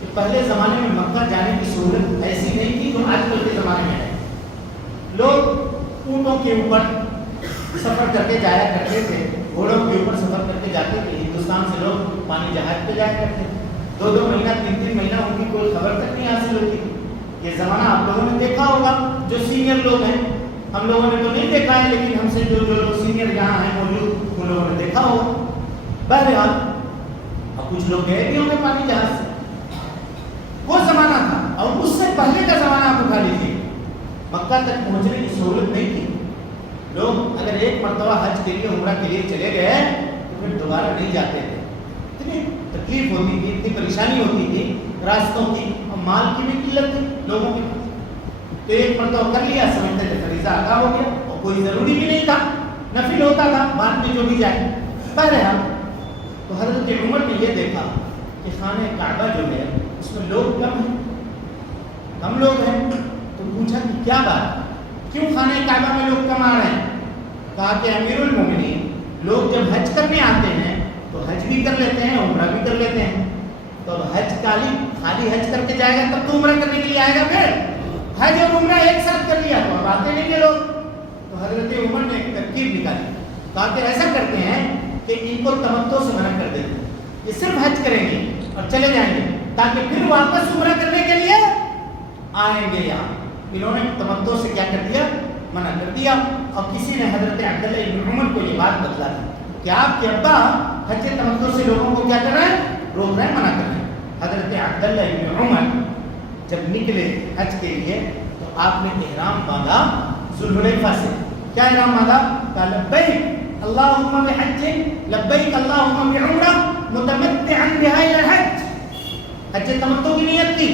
کہ پہلے زمانے میں مکہ جانے کی سہولت ایسی نہیں تھی جو آج کل کے زمانے میں ہے. لوگ اونٹوں کے اوپر سفر کر کے جایا کرتے تھے، گھوڑوں کے اوپر سفر کر کے جاتے تھے. ہندوستان سے لوگ پانی جہاز پہ جایا کرتے تھے. 2 مہینہ 3 مہینہ ان کی کوئی خبر تک نہیں حاصل ہوتی. یہ زمانہ آپ لوگوں نے دیکھا ہوگا، جو سینئر لوگ ہیں. ہم لوگوں نے تو نہیں دیکھا ہے لیکن ہم سے جو لوگ سینئر یہاں ہیں موجود ان لوگوں نے دیکھا ہوگا. بہرحال اب کچھ لوگ گئے بھی ہوں گے پانی جہاز سے. وہ زمانہ تھا. اور اس سے پہلے کا زمانہ آپ اٹھا لیجیے، مکہ تک پہنچنے کی سہولت نہیں تھی. لوگ اگر ایک مرتبہ حج کے لیے عمرہ کے لیے چلے گئے تو پھر دوبارہ نہیں جاتے تھے. اتنی تکلیف ہوتی تھی، اتنی پریشانی ہوتی تھی راستوں کی، اور مال کی بھی قلت تھی لوگوں کے پاس. تو ایک مرتبہ کر لیا، سمجھتے تھے فریضہ ادا ہو گیا اور کوئی ضروری بھی نہیں تھا، نفل ہوتا تھا بعد میں جو بھی جائے. بہرحال تو حضرت عمر نے یہ دیکھا کہ خانہ کعبہ جو ہے اس میں لوگ کم لوگ ہیں. تو پوچھا کہ کیا بات، کیوں خانہ کعبہ میں لوگ کم آ رہے ہیں؟ کہا کہ امیر المومنین لوگ جب حج کرنے آتے ہیں تو حج بھی کر لیتے ہیں، عمرہ بھی کر لیتے ہیں. تو اب حج خالی حج کر کے جائے گا تب تو عمرہ کرنے کے لیے آئے گا. پھر حج اور عمرہ ایک ساتھ کر لیا تو اب آتے نہیں گے لوگ. تو حضرت عمر نے ایک ترکیب نکالی. کہا کہ ایسا کرتے ہیں کہ ان کو تمتع سے منع کر دیتے ہیں، یہ صرف حج کریں گے اور چلے جائیں گے تاکہ پھر واپس عمرہ کرنے کے لیے آئیں گے یہاں. انہوں نے تمتع سے کیا کر دیا؟ منع کر دیا. اور کسی نے حضرت عبداللہ بن عمر کو یہ بات بتلا دی کہ آپ کے ابا حج تمتع سے لوگوں کو کیا کر رہے ہیں؟ روک رہے ہیں، منع کر رہے ہیں. حضرت عبداللہ بن عمر جب نکلے حج کے لیے تو آپ نے احرام باندھا ذوالحلیفہ سے. کیا احرام باندھا؟ کہا لبیک اللہم بحج، لبیک اللہم بعمرہ متمتعا بہا الی الحج. حج تمتع کی نیت کی.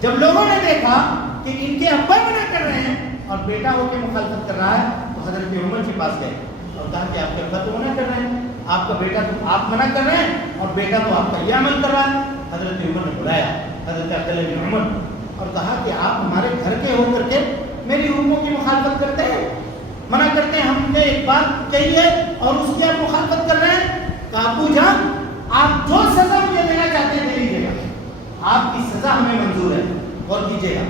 جب لوگوں نے دیکھا کہ ان کے ابا منع کر رہے ہیں اور بیٹا ہو کے مخالفت کر رہا ہے تو حضرت عمر کے پاس گئے اور کہا کہ آپ کے ابا تو منع کر رہے ہیں، آپ کا بیٹا تو آپ منع کر رہے ہیں اور بیٹا تو آپ کا یہ عمل کر رہا ہے. حضرت عمر نے بلایا حضرت عبداللہ بن عمر اور کہا کہ آپ ہمارے گھر کے ہو کر کے میری حکموں کی مخالفت کرتے ہیں، منع کرتے ہیں. ہم نے ایک بات کہی ہے اور اس کی آپ مخالفت کر رہے ہیں. کہا ابو جان آپ جو سزا مجھے دینا چاہتے ہیں دے لیجیے گا، آپ کی سزا ہمیں منظور ہے. غور کیجیے گا،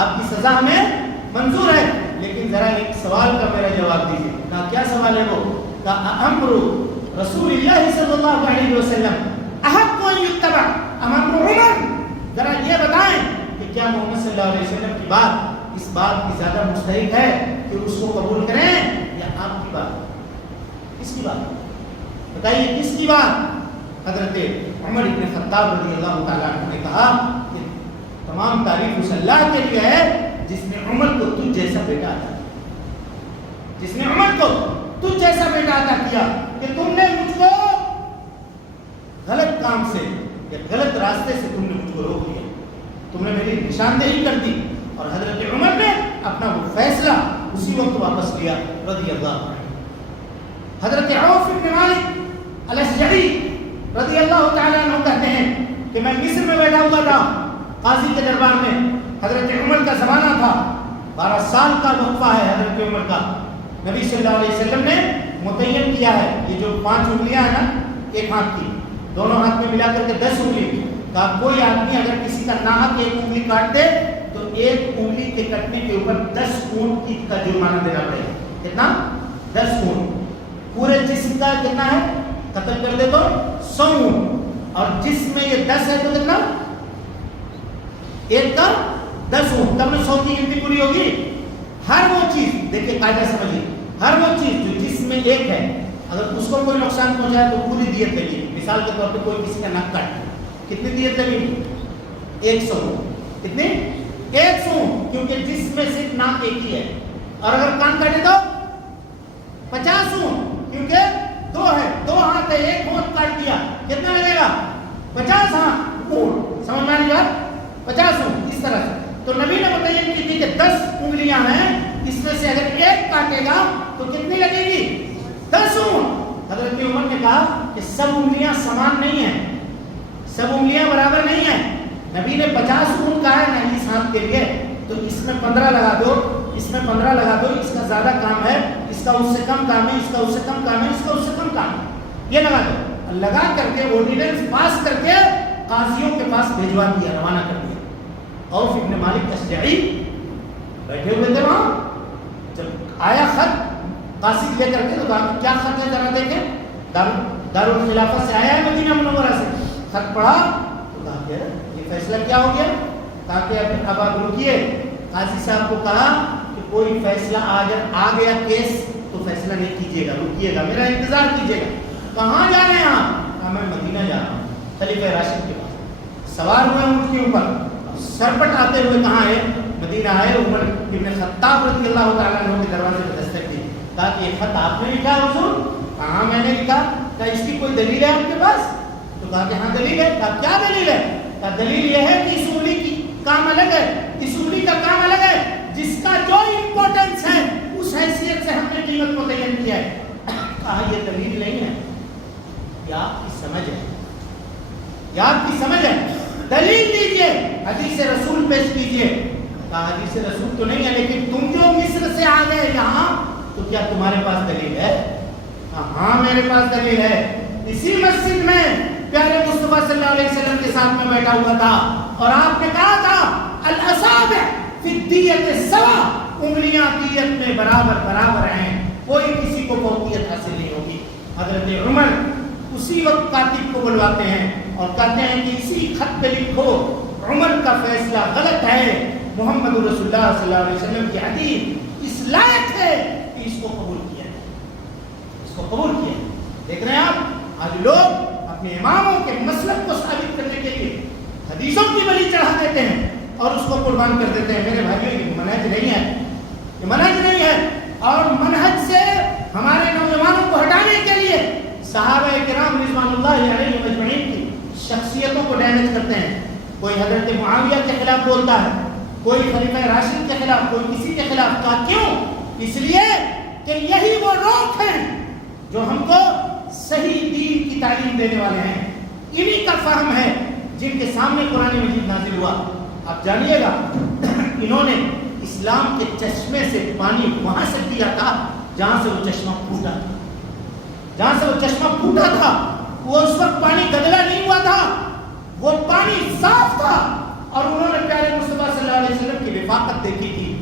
آپ کی سزا ہمیں منظور ہے لیکن ذرا ایک سوال کا میرا جواب دیجیے. کہا کیا سوال ہے وہ؟ کہا امر رسول اللہ صلی اللہ علیہ وسلم احق ان یتبع ام امر عمر. ذرا یہ بتائیں کہ کیا محمد صلی اللہ علیہ وسلم کی بات اس بات کی زیادہ مستحق ہے کہ اس کو قبول کریں یا آپ کی بات؟ کس کی بات بتائیے، کس کی بات؟ حضرت عمر بن خطاب رضی اللہ تعالیٰ عنہ نے کہا کہ تمام تعریف اس اللہ کے لیے ہے جس نے عمر کو تجھ جیسا بیٹا عطا کیا، جس نے عمر کو تجھ جیسا بیٹا عطا کیا کہ تم نے مجھ کو غلط کام سے یا غلط راستے سے تم نے مجھ کو روک لیا، تم نے میری نشاندہی کر دی. اور حضرت عمر نے اپنا وہ فیصلہ اسی وقت واپس لیا رضی اللہ عنہ. حضرت عوف بن مالک الاشجعی رضی اللہ تعالیٰ عنہ کہتے ہیں کہ میں مصر میں بیٹھا ہوا تھا قاضی کے دربار میں. حضرت عمر کا زمانہ تھا، 12 سال کا وقفہ ہے حضرت عمر کا. نبی صلی اللہ علیہ وسلم نے متعین کیا ہے یہ جو 5 انگلیاں ہیں نا ایک ہاتھ کی، دونوں ہاتھ میں ملا کر کے 10 انگلی کہا کوئی آدمی اگر کسی کا ناحق ایک انگلی کاٹ دے تو ایک انگلی کے کٹنے کے اوپر 10 اونٹ کی کا جرمانہ دینا پڑے گا. کتنا؟ 10 اونٹ. پورے جسم کا کتنا ہے؟ قتل کر دے تو 100 اونٹ. اور جس میں یہ 10 ہے تو کتنا؟ ایک کا 10 اونٹ. تب میں 100 کی گنتی پوری ہوگی. ہر وہ چیز دیکھیں قاعدہ سمجھیے, ہر وہ چیز جو جس میں ایک ہے اگر اس کو کوئی نقصان پہنچائے تو پوری دیت لگے. مثال کے طور پہ کوئی کسی کا ناک کاٹ, کتنی دیت لگے گی؟ 100. کتنی؟ 100, کیونکہ جس میں صرف ناک ایک ہی ہے. اور اگر کان کاٹے تو 50, کیونکہ 2 ہے, 2 ہاتھ ہے, ایک ہاتھ کاٹ دیا, کتنا لگے گا؟ 50 ہاتھ اونٹ. سمجھ میں آ رہی بات؟ 50 اونٹ. اس طرح سے تو نبی نے متعین کی تھی کہ 10 انگلیاں ہیں, اس میں سے اگر ایک کاٹے گا تو کتنی لگے گی؟ 10 اونٹ. حضرت عمر نے کہا کہ سب انگلیاں سمان نہیں ہیں, سب انگلیاں برابر نہیں ہیں. نبی نے 50 اونٹ کہا ہے نا اس ہاتھ کے لیے, تو اس میں 15 لگا دو, اس میں 15 لگا دو, اس کا زیادہ کام ہے, اس کا اس سے کم کام ہے, اس کا اس سے کم کام ہے, اس کا اس سے کم کام ہے, یہ لگا دو. لگا کر کے آرڈیننس پاس کر کے قاضیوں کے پاس بھیجوا دیا, روانہ کر دیا. اور ابن مالک اشجعی بیٹھے ہوئے تھے وہاں. جب آیا خط قاصد لے کر کے تو کہا کیا خط ہے ذرا دیکھیں. دارالخلافہ سے آیا ہے, مدینہ منورہ سے. خط پڑھا تو کہا کہ یہ فیصلہ کیا ہو گیا. کہا کہ اب آپ رکیے. قاضی صاحب کو کہا کہ کوئی فیصلہ آ گیا کیس تو فیصلہ نہیں کیجیے گا, رکیے گا, میرا انتظار کیجیے گا. کہاں جا رہے ہیں آپ؟ کہا میں مدینہ جا رہا ہوں, خلیفہ راشد کے پاس. سوار ہوئے اونٹ کے اوپر, سرپٹ آتے ہوئے کہاں ہے؟ مدینہ آئے. عمر ابن خطاب رضی اللہ تعالیٰ عنہ کے دروازے پر دستک دی. کہا کہ یہ خط آپ نے لکھا حضور؟ کہا میں نے لکھا. کہا اس کی کوئی دلیل ہے آپ کے پاس؟ تو کہا کہ ہاں دلیل ہے. کہا کیا دلیل ہے؟ کہا دلیل یہ ہے کہ اس انگلی کی کام الگ ہے, اس انگلی کا کام الگ ہے, جس کا جو امپورٹنس ہے اس حیثیت سے ہم نے قیمت متعین کیا ہے. کہا یہ دلیل نہیں ہے, یہ آپ کی سمجھ ہے, یہ آپ کی سمجھ ہے, دلیل دیجئے, حدیث رسول پیش کیجئے. کہا حدیث رسول تو نہیں ہے, لیکن تم جو مصر سے آ گئے یہاں تو کیا تمہارے پاس دلیل ہے؟ ہاں میرے پاس دلیل ہے. اسی مسجد میں پیارے مصطفیٰ صلی اللہ علیہ وسلم کے ساتھ میں بیٹھا ہوا تھا اور آپ نے کہا تھا الاصابع فی الدیۃ سوا, انگلیاں دیت میں برابر برابر ہیں, کوئی کسی کو فوقیت حاصل نہیں ہوگی. حضرت عمر اسی وقت کاتب کو بلواتے ہیں اور کہتے ہیں کہ اسی خط پہ لکھو عمر کا فیصلہ غلط ہے, محمد رسول اللہ صلی اللہ علیہ وسلم کی حدیث اس لائق ہے کہ اس کو قبول کیا ہے, اس کو قبول کیا. دیکھ رہے ہیں آپ, آج لوگ اپنے اماموں کے مسلک کو ثابت کرنے کے لیے حدیثوں کی بلی چڑھا دیتے ہیں اور اس کو قربان کر دیتے ہیں. میرے بھائیوں یہ منہج نہیں ہے, یہ منہج نہیں ہے. اور منہج سے ہمارے نوجوانوں کو ہٹانے کے لیے صحابہ کرام رضوان اللہ علیہم اجمعین کی شخصیتوں کو ڈیمیج کرتے ہیں. کوئی حضرت معاویہ کے خلاف بولتا ہے, کوئی خلیفہ راشد کے خلاف, کوئی کسی کے خلاف. کا کیوں؟ اس لیے کہ یہی وہ روک ہیں جو ہم کو صحیح دین کی تعلیم دینے والے ہیں. انہی کا فہم ہے جن کے سامنے قرآن مجید نازل ہوا. آپ جانیے گا انہوں نے اسلام کے چشمے سے پانی وہاں سے پیا تھا جہاں سے وہ چشمہ پھوٹا تھا, جہاں سے وہ چشمہ پھوٹا تھا. وہ اس وقت پانی گدلا نہیں ہوا تھا, وہ پانی صاف تھا. اور انہوں نے پیارے مصطفیٰ صلی اللہ علیہ وسلم کی رفاقت دیکھی تھی.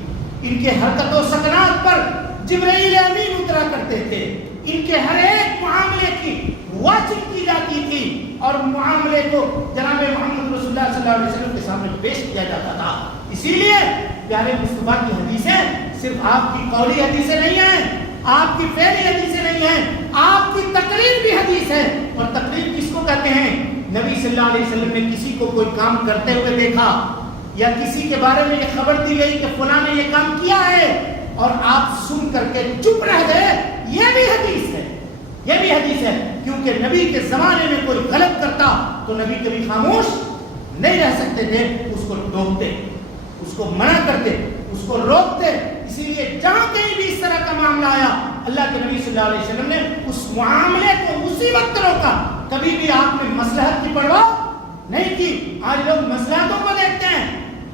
ان کے حرکت و سکنات پر جبرائیل امین اترا کرتے تھے. ان کے ہر ایک معاملے کی واچنگ کی جاتی تھی اور معاملے کو جناب محمد رسول اللہ صلی اللہ علیہ وسلم کے سامنے پیش کیا جاتا تھا. اسی لیے پیارے مصطفیٰ کی حدیثیں صرف آپ کی قولی حدیثیں نہیں ہیں, آپ کی فعلی حدیثیں نہیں ہیں, آپ کی تقریر بھی حدیث ہے. اور تقریر کس کو کہتے ہیں؟ نبی صلی اللہ علیہ وسلم نے کسی کو کوئی کام کرتے ہوئے دیکھا یا کسی کے بارے میں یہ خبر دی گئی کہ فلاں نے یہ کام کیا ہے اور آپ سن کر کے چپ رہ گئے, یہ بھی حدیث ہے, یہ بھی حدیث ہے. کیونکہ نبی کے زمانے میں کوئی غلط کرتا تو نبی کبھی خاموش نہیں رہ سکتے تھے, اس کو ٹوکتے, اس کو منع کرتے, اس کو روکتے. اسی لیے جہاں کہیں بھی اس طرح کا معاملہ آیا اللہ کے نبی صلی اللہ علیہ وسلم نے اس معاملے کو اسی وقت روکا. کبھی بھی آپ نے مصلحت کی پرواہ نہیں کی. آج لوگ مصلحتوں کو دیکھتے ہیں,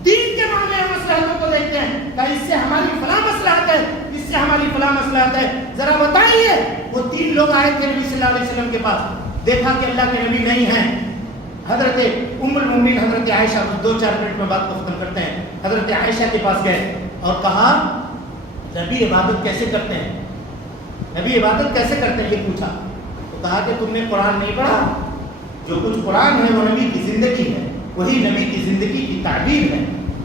دین کے معاملے میں مصلحتوں کو دیکھتے ہیں کہ اس سے ہماری فلاں مصلحت ہے, اس سے ہماری فلاں مصلحت ہے. ذرا بتائیے, وہ 3 لوگ آئے تھے نبی صلی اللہ علیہ وسلم کے پاس, دیکھا کہ اللہ کے نبی نہیں ہیں, حضرت ام المومنین حضرت عائشہ، 2-4 منٹ میں بات کو ختم کرتے ہیں، حضرت عائشہ کے پاس گئے اور کہا نبی عبادت کیسے کرتے ہیں، نبی عبادت کیسے کرتے ہیں یہ پوچھا، تو کہا کہ تم نے قرآن نہیں پڑھا، جو کچھ قرآن ہے وہ نبی کی زندگی ہے، وہی نبی کی زندگی کی تعبیر ہے.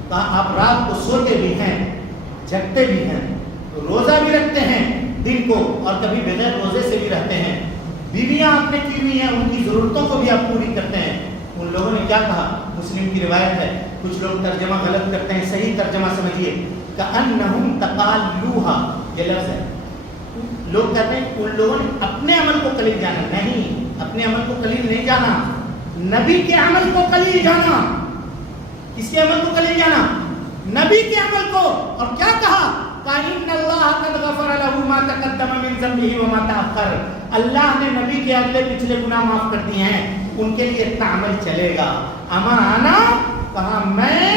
کہا آپ رات کو سوتے بھی ہیں، جگتے بھی ہیں، روزہ بھی رکھتے ہیں دن کو، اور کبھی بغیر روزے سے بھی رہتے ہیں، بیویاں آپ نے کی ہوئی ہیں ان کی ضرورتوں کو بھی آپ پوری کرتے ہیں. ان لوگوں نے کیا کہا، مسلم کی روایت ہے، کچھ لوگ ترجمہ غلط کرتے ہیں، صحیح ترجمہ سمجھیے، کأنہم تقالوہا، یہ لفظ ہے. لوگ کہتے ہیں ان لوگوں نے اپنے عمل کو قلیل جانا، نہیں، اپنے عمل کو قلیل نہیں جانا، نبی کے عمل کو قلیل جانا. کس کے عمل کو قلیل جانا؟ نبی کے عمل کو. اور کیا کہا، کہ اللہ قد غفر له ما تقدم من ذنبه وما تأخر، اللہ نے نبی کے اگلے پچھلے گناہ معاف کر دیے ہیں، ان کے لیے اتنا عمل چلے گا. اما انا، کہا میں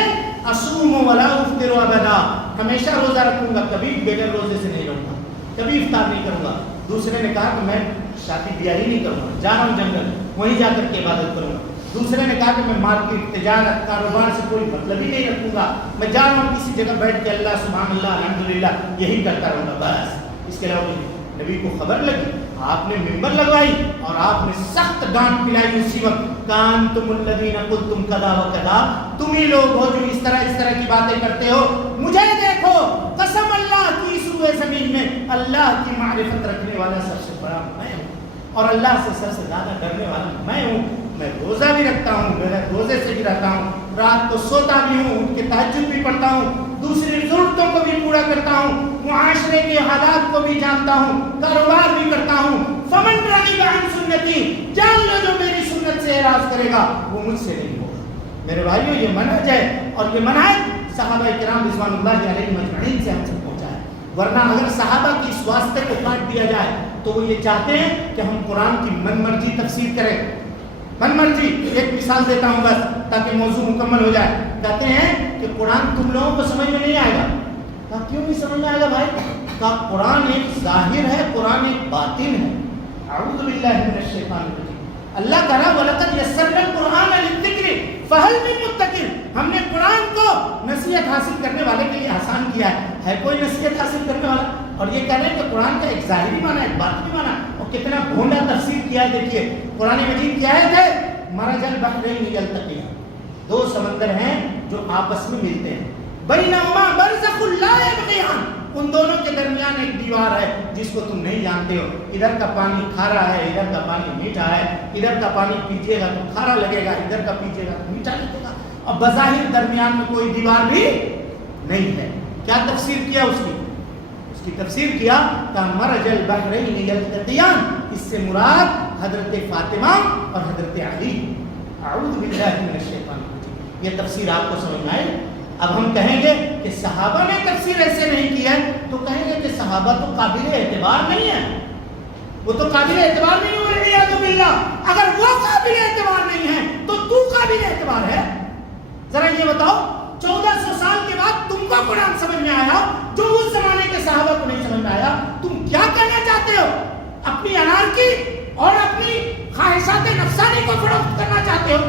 اصوم ولا افطر ابدا، ہمیشہ روزہ رکھوں گا، کبھی بغیر روزے سے نہیں رہوں گا، کبھی افطار نہیں کروں گا. دوسرے نے کہا کہ میں شادی بیاہ ہی نہیں کروں گا، جا رہا ہوں جنگل، وہیں جا کر کے عبادت کروں گا. دوسرے نے کہا کہ میں مارکیٹ، تجارت، کاروبار سے کوئی مطلب ہی نہیں رکھوں گا، میں جا رہا ہوں کسی جگہ بیٹھ کے اللہ سبحان اللہ الحمدللہ یہی کرتا رہوں گا بس. اس کے علاوہ نبی کو خبر لگی، آپ نے ممبر لگوائی اور آپ نے سخت ڈانٹ پلائی اسی وقت، کان تم الذین قلتم کذا و کذا، تم ہی لوگ ہو جو اس طرح کی باتیں کرتے ہو، مجھے دیکھو قسم اللہ کی اس روئے زمین میں اللہ کی معرفت رکھنے والا سب سے بڑا میں ہوں، اور اللہ سے سب سے زیادہ ڈرنے والا میں ہوں. میں روزہ بھی رکھتا ہوں، میرے روزے سے بھی رہتا ہوں، رات کو سوتا بھی ہوں، اٹھ کے تہجد بھی پڑھتا ہوں، دوسری ضرورتوں کو بھی پورا کرتا ہوں، معاشرے کے حالات کو بھی جانتا ہوں، کاروبار بھی کرتا ہوں. فمن رغب عن سنتی، جان لو جو میری سنت سے اعراض کرے گا وہ مجھ سے نہیں ہوگا. میرے بھائیوں یہ منہج ہے، اور یہ منہج صحابہ کرام رضوان اللہ علیہم اجمعین سے ہم تک پہنچا ہے. ورنہ اگر صحابہ کی اس واسطے کو کاٹ دیا جائے تو وہ یہ چاہتے ہیں کہ ہم قرآن کی من مرضی تفسیر کریں. من مرضی، ایک مثال دیتا ہوں بس تاکہ موضوع مکمل ہو جائے. کہتے ہیں کہ قرآن تم لوگوں کو سمجھ میں نہیں آئے گا. کہا کیوں نہیں سمجھ میں آئے گا بھائی؟ کہا قرآن ایک ظاہر ہے، قرآن ایک باطن ہے. اعوذ باللہ من الشیطان الرجیم. اللہ کہہ رہا وَلَقَدْ يَسَّرْنَا الْقُرْآنَ لِلذِّكْرِ فَهَلْ مِن مُدَّكِرٍ، ہم نے قرآن کو نصیحت حاصل کرنے والے کے لیے آسان کیا ہے کوئی نصیحت حاصل کرنے والا؟ اور یہ کہہ رہے ہیں کہ قرآن کا ایک ظاہری معنی ہے، ایک باطنی معنی ہے، اور کتنا بھونڈا تفسیر کیا ہے. دیکھیے قرآن مجید کی آیت ہے مرج البحرین یلتقیان، دو سمندر ہیں جو آپس میں ملتے ہیں، بینہما برزخ لا یبغیان، ان دونوں کے درمیان ایک دیوار ہے جس کو تم نہیں جانتے ہو. ادھر کا پانی کھارا ہے، ادھر کا پانی میٹھا ہے، ادھر کا پانی پیجیے گا تو کھارا لگے گا، ادھر کا پیجیے گا تو میٹھا لگے گا، اور بظاہر درمیان میں کوئی دیوار بھی نہیں ہے. کیا تفسیر کیا اس کی تفسیر کیا کہ مرج البحرین یلتقیان، اس سے مراد حضرت فاطمہ اور حضرت علی. اعوذ باللہ من الشیطان الرجیم. یہ تفسیر آپ کو سمجھ میں آئی؟ اب ہم کہیں گے کہ صحابہ نے تفسیر ایسے نہیں کی ہے تو کہیں گے کہ صحابہ تو قابل اعتبار نہیں ہے، وہ تو قابل اعتبار نہیں ہو رہی ہے. باللہ اگر وہ قابل اعتبار نہیں ہے تو تو قابل اعتبار ہے؟ ذرا یہ بتاؤ 1400 سال کے بعد تم کو قرآن سمجھ میں آیا جو اس زمانے کے صحابہ کو نہیں سمجھ میں آیا. تم کیا کہنا چاہتے ہو؟ اپنی انارکی اور اپنی خواہشات نفسانی کو فروخت کرنا چاہتے ہو؟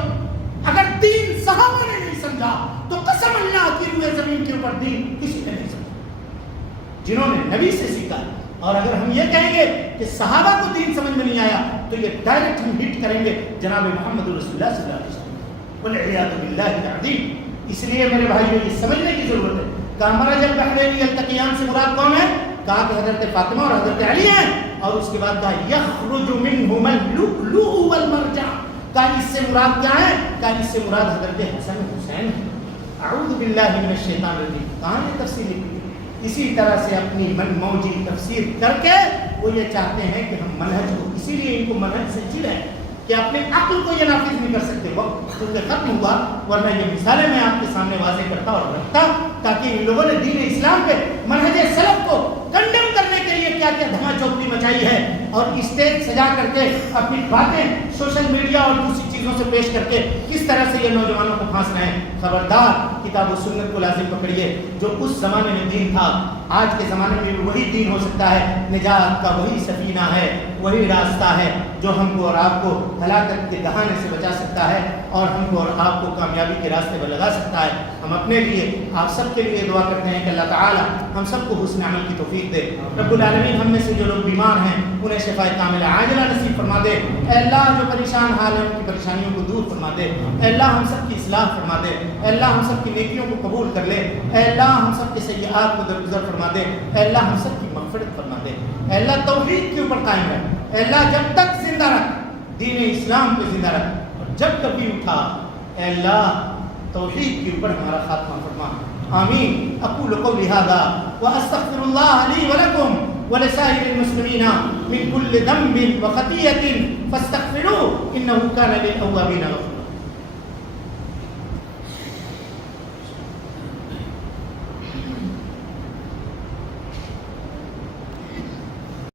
اگر دین صحابہ نے نہیں سمجھا تو قسم اللہ کی روئے زمین کے اوپر دین کسی نے نہیں سمجھا جنہوں نے نبی سے سیکھا. اور اگر ہم یہ کہیں گے کہ صحابہ کو دین سمجھ میں نہیں آیا تو یہ ڈائریکٹ ہم ہٹ کریں گے جناب محمد رسول اللہ صلی اللہ علیہ وسلم والعیاذ باللہ العظیم. اس لیے میرے بھائیوں یہ سمجھنے کی ضرورت ہے کہ مرج البحرین یلتقیان سے مراد کون ہے؟ کہا کہ حضرت فاطمہ اور حضرت علی ہیں، اور اس کے بعد کہا یخرج منہما اللؤلؤ والمرجان، کہا اس سے مراد کیا ہے؟ کہا اس سے مراد حضرت حسن حسین ہے. اعوذ باللہ من الشیطان الرجیم. کہاں یہ تفسیر لکھی؟ اسی طرح سے اپنی من موجی تفسیر کر کے وہ یہ چاہتے ہیں کہ ہم منہج کو، اسی لیے ان کو منہج سے چڑھے کہ اپنے عقل کو یہ نافذ نہیں کر سکتے. وقت چونکہ ختم ہوا، ورنہ یہ مثالیں میں آپ کے سامنے واضح کرتا اور رکھتا تاکہ ان لوگوں نے دین اسلام پہ منہج سلف کو کنڈم کرنے کے لیے کیا کیا دھما چوپڑی مچائی ہے، اور اسٹیج سجا کر کے اپنی باتیں سوشل میڈیا اور دوسری چیزوں سے پیش کر کے کس طرح سے یہ نوجوانوں کو پھانس رہے ہیں. خبردار کتاب و سنت کو لازم پکڑیے. جو اس زمانے میں دین تھا آج کے زمانے میں بھی وہی دین ہو سکتا ہے. نجات کا وہی سفینہ ہے, وہی راستہ ہے جو ہم کو اور آپ کو ہلاکت کے دہانے سے بچا سکتا ہے اور ہم کو اور آپ کو کامیابی کے راستے پر لگا سکتا ہے. ہم اپنے لیے, آپ سب کے لیے دعا کرتے ہیں کہ اللہ تعالی ہم سب کو حسن عمل کی توفیق دے. رب العالمین ہم میں سے جو لوگ بیمار ہیں انہیں شفاء کاملہ عاجلہ نصیب فرما دے. اے اللہ جو پریشان حال ہیں ان کی پریشانیوں کو دور فرما دے. اے اللہ ہم سب کی اصلاح فرما دے. اے اللہ ہم سب کی نیکیوں کو قبول کر لے. اے اللہ ہم سب کے سیئات کو درگزر فرما دے. اے اللہ ہم سب کی مغفرت فرما دے. اے اللہ توحید کے اوپر قائم رہ. اے اللہ جب تک زندہ رکھ, دین اسلام کو زندہ رکھ, اور جب کبھی اٹھا اے اللہ توحید کے اوپر ہمارا خاتمہ فرما. آمین. اقول قولی ھذا واستغفر اللہ لی ولکم ولسائر المسلمین من كل ذنب وخطیئۃ فاستغفروه انه كان للأوابین غفورا.